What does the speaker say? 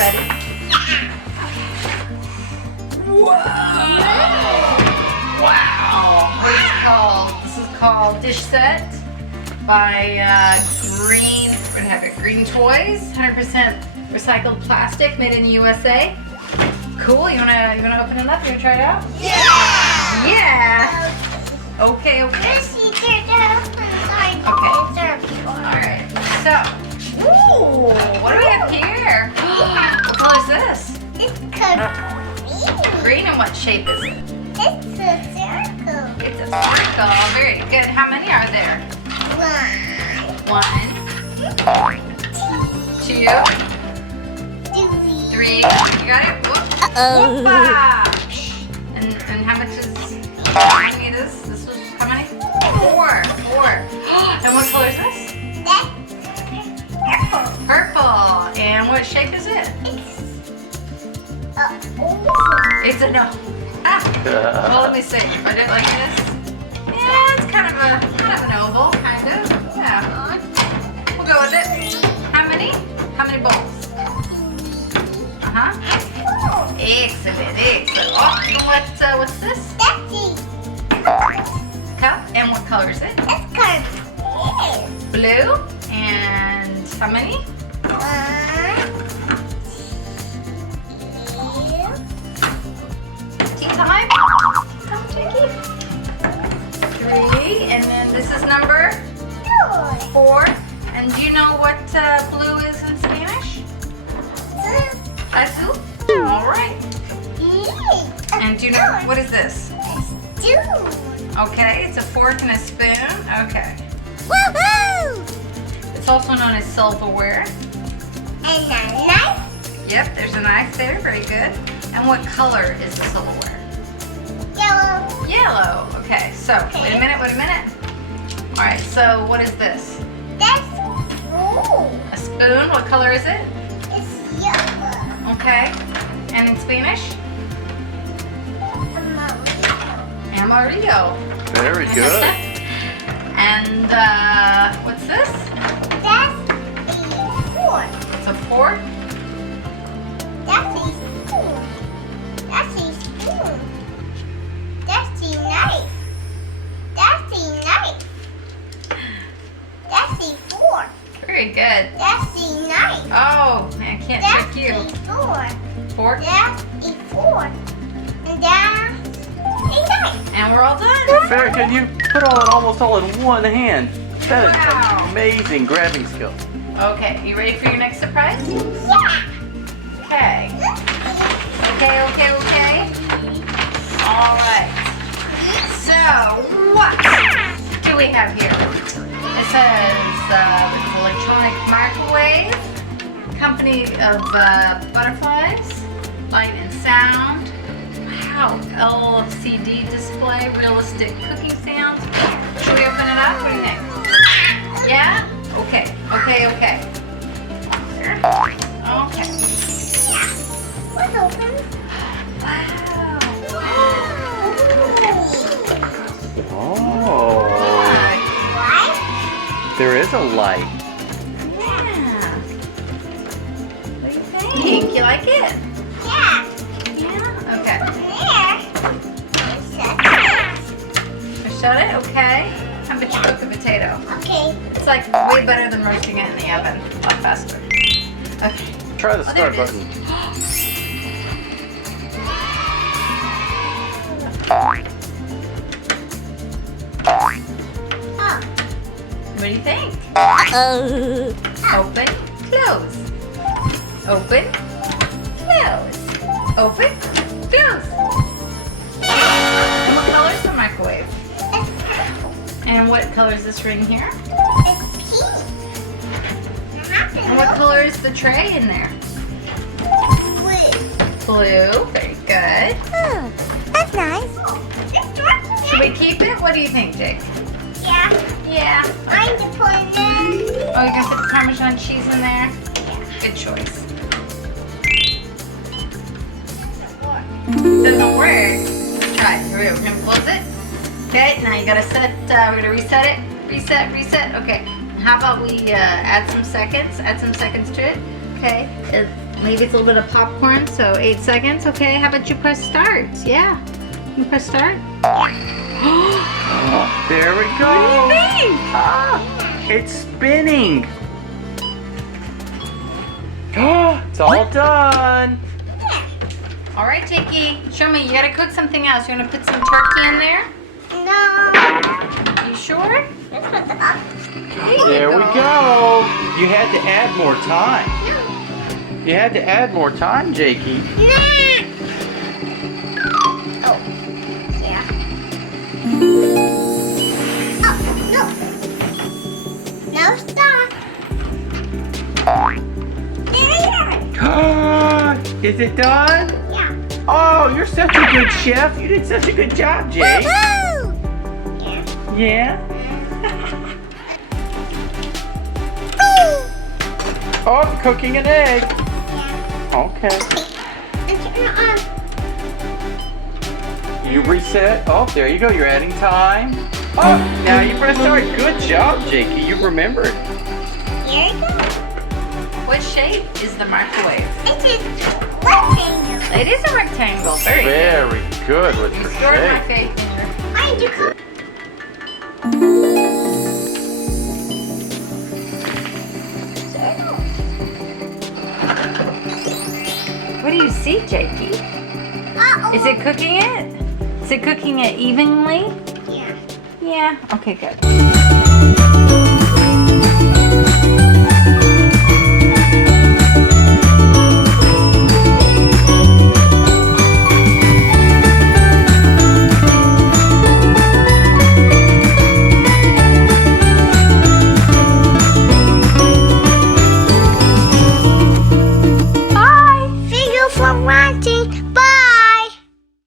Ready? Whoa! Wow! What is it called? This is called Dish Set by Green. We're gonna have it. Green Toys, 100% recycled plastic, made in the USA. Cool. You wanna open it up? You wanna try it out? Yeah! Yeah. Okay. Okay. Alright, so, ooh, what do we have here? What color is this? It's green. Green, and what shape is it? It's a circle. It's a circle. Very good. How many are there? One, two, three. You got it? Whoop. Whoop-a. And how much is, how many is this? This was how many? Four. And what color is this? That's Purple. And what shape is it? it's oval. It's a no. Well, let me see. If I do it like this, yeah, it's kind of an oval, kind of. Yeah. We'll go with it. How many? How many balls? Excellent. Oh, and what's this? That's it. Cup. And what color is it? That's kind of Blue. And how many? 1, 2, Tea time. Come, Jackie. 3. And then this is number 4. And do you know what blue is in Spanish? Azul. All right. And do you know what is this? Okay, it's a fork and a spoon. Okay. Woohoo! It's also known as silverware. And a knife. Yep, there's a knife there. Very good. And what color is the silverware? Yellow. Yellow. Okay, so wait a minute. All right, so what is this? That's blue. A spoon. What color is it? It's yellow. Okay. And in Spanish? Amarillo. Very good. And what's this? That's a fork. It's a fork. That's a spoon. That's a spoon. That's a knife. That's a knife. That's a fork. Very good. That's a knife. Oh, man, I can't That's trick you. a fork. Fork. That's a fork. And that's a knife. And we're all done. Very good. You put almost all in one hand. That is Wow. an amazing grabbing skill. Okay, you ready for your next surprise? Yeah. Okay. Okay. All right. So, what do we have here? It says it's an electronic microwave, company of butterflies, light and sound. Wow, LCD display, realistic cooking sounds. Should we open it up? What do you think? Yeah? Okay. There. Okay. What's open? Wow. Oh, What? there is a light. Yeah. What do you think? You like it? Yeah. Yeah? Okay. There. Shut it? Okay. How about you cook the potato? Okay. It's like way better than roasting it in the oven. A lot faster. Okay. Try the Oh, there start it is. button. Oh. What do you think? Oh. Open, close. Open, close. Open, close. And what color is the microwave? It's purple. And what color is this ring here? It's pink. And what color is the tray in there? Blue. Blue. Very good. Oh, that's nice. Should we keep it? What do you think, Jake? Yeah. Yeah. I'm to put it in. Oh, you're gonna put the Parmesan cheese in there? Good choice. Doesn't work. Try it. Here we go. We're gonna close it. Okay, now you gotta set, we're gonna reset it. Reset. Okay. How about we add some seconds to it? Okay. Maybe it's a little bit of popcorn, so 8 seconds. Okay, how about you press start? Yeah. You press start? There we go. What do you mean? It's spinning. It's all done. All right, Jakey. Show me. You gotta cook something else. You wanna put some turkey in there? No. You sure? Let's put the up. There we go. You had to add more time. You had to add more time, Jakey. Nah. Oh. Yeah. Oh, no. No, stop. Is it done? Yeah. Oh, you're such a good chef. You did such a good job, Jay. Woohoo! Yeah. Yeah? Oh, cooking an egg. Okay. And turn it on. You reset. Oh, there you go. You're adding time. Oh, now you press start. Good job, Jakey. You remembered. Here you go. What shape is the microwave? This is rectangle. It is a rectangle. Very good. Very good with You your scored my shape. faith in you. Why did you cook? What do you see, Jakey? Uh-oh. Is it cooking it? Is it cooking it evenly? Yeah. Yeah. Okay, good.